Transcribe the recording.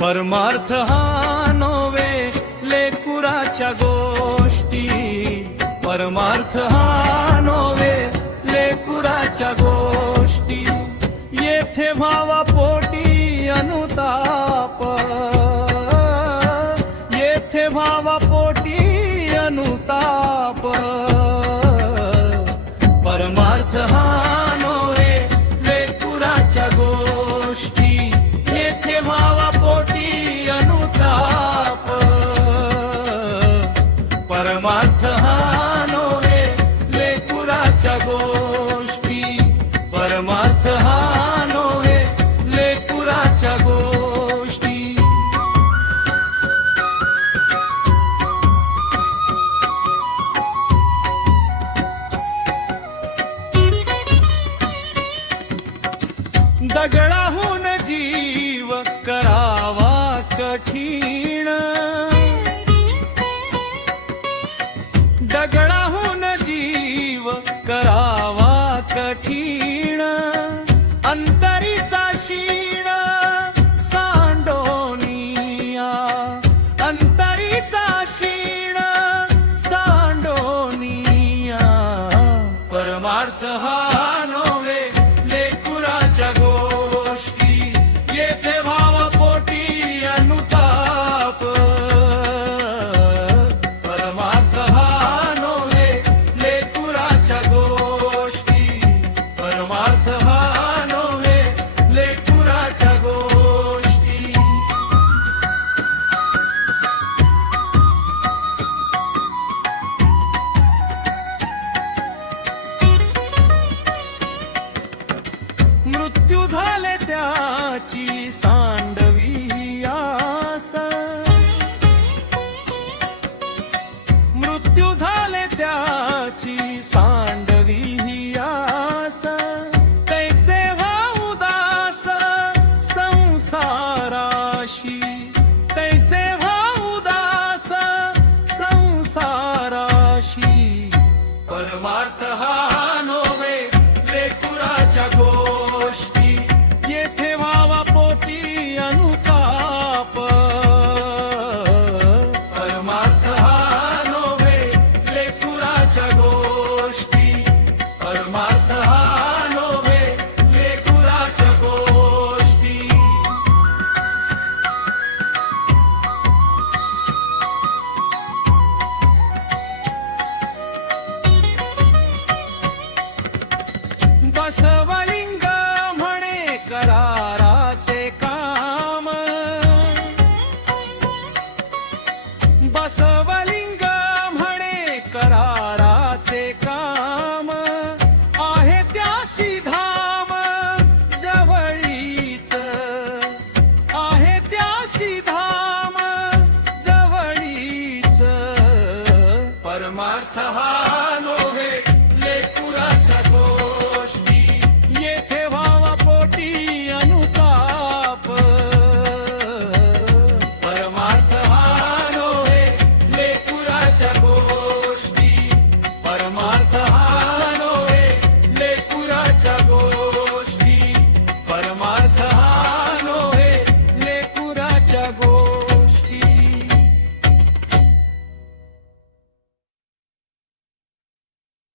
परमार्थ हा नव्हे लेकुराच्या गोष्टी, परमार्थ हा नव्हे लेकुराच्या गोष्टी, येथे भावा पोटी अनुताप, येथे भावा पोटी अनुताप, परमार्थ हा नव्हे लेकुराच्या गोष्टी, येथे भावा पोटी अनुताप, परमार्थ हा नव्हे लेकुराच्या गोष्टी, परमार्थ हा नव्हे लेकुराच्या गोष्टी. दगडाहून जीव करावा कठीण, दगडाहून जीव करावा कठीण, अंतरीचा क्षीण सांडोनिया, अंतरीचा क्षीण सांडोनिया, परमार्थ हा नव्हे लेकुराच्या गोष्टी, येथे भाव पोटी अनुताप, परमार्थ हा नव्हे लेकुराच्या गोष्टी, परमार्थ हा नव्हे लेकुराच्या गोष्टी. मृत्यू झाले त्याची सांडवी आस, मृत्यू झाले त्याची सांडवी आस, तैसे व्हा उदास संसाराशी, तैसे व्हा उदास संसाराशी, परमार्थ हा नव्हे लेकुराच्या गोष्टी, येथे व्हावा पोटी अनुताप, परमार्थ हा नव्हे लेकुराच्या गोष्टी, परमार्थ हा नव्हे लेकुराच्या गोष्टी. बसव